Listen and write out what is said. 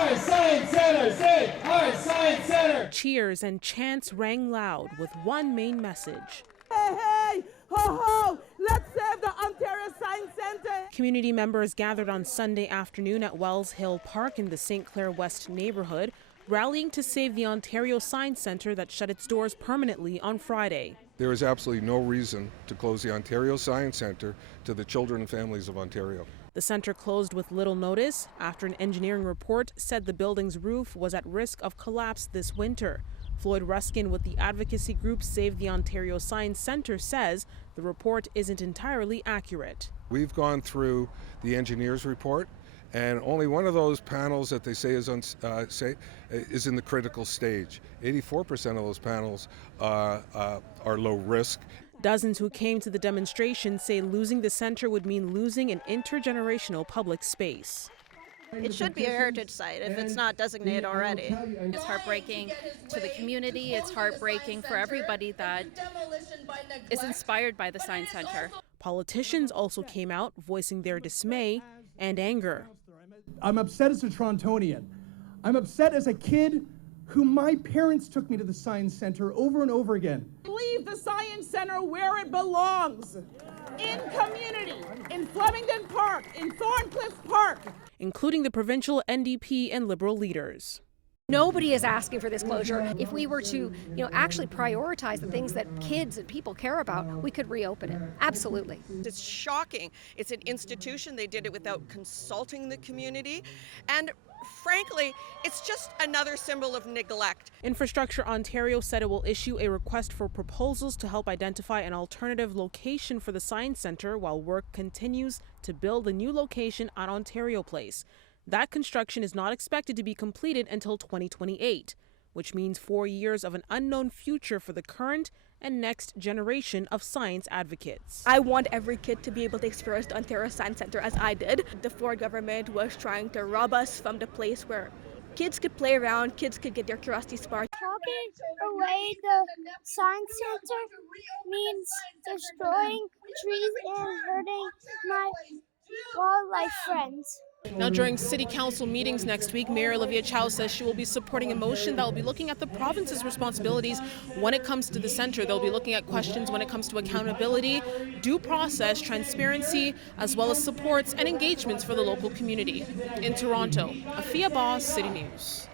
our Science Center! Say, our Science Center! Cheers and chants rang loud with one main message. Hey, hey, ho, ho, let's save the Ontario Science Center. Community members gathered on Sunday afternoon at Wells Hill Park in the St. Clair West neighborhood, rallying to save the Ontario Science Center that shut its doors permanently on Friday. There is absolutely no reason to close the Ontario Science Center to the children and families of Ontario. The center closed with little notice after an engineering report said the building's roof was at risk of collapse this winter. Floyd Ruskin with the advocacy group Save the Ontario Science Center says the report isn't entirely accurate. We've gone through the engineer's report, and only one of those panels that they say is in the critical stage. 84% of those panels are low risk. Dozens who came to the demonstration say losing the center would mean losing an intergenerational public space. It should be a heritage site if it's not designated already. It's heartbreaking to the community. It's heartbreaking for everybody that is inspired by the Science Center. Politicians also came out voicing their dismay and anger. I'm upset as a Torontonian. I'm upset as a kid who my parents took me to the Science Center over and over again. Leave the Science Center where it belongs, in community, in Flemington Park, in Thorncliffe Park. Including the provincial NDP and Liberal leaders. Nobody is asking for this closure. If we were to, actually prioritize the things that kids and people care about, we could reopen it. Absolutely. It's shocking. It's an institution. They did it without consulting the community. And frankly, it's just another symbol of neglect. Infrastructure Ontario said it will issue a request for proposals to help identify an alternative location for the Science Centre while work continues to build a new location at Ontario Place. That construction is not expected to be completed until 2028, which means 4 years of an unknown future for the current and next generation of science advocates. I want every kid to be able to experience the Ontario Science Center as I did. The Ford government was trying to rob us from the place where kids could play around, kids could get their curiosity sparked. Taking away the Science Center means destroying trees and hurting my wildlife friends. Now, during City Council meetings next week, Mayor Olivia Chow says she will be supporting a motion that will be looking at the province's responsibilities when it comes to the centre. They'll be looking at questions when it comes to accountability, due process, transparency, as well as supports and engagements for the local community. In Toronto, Afua Baah, City News.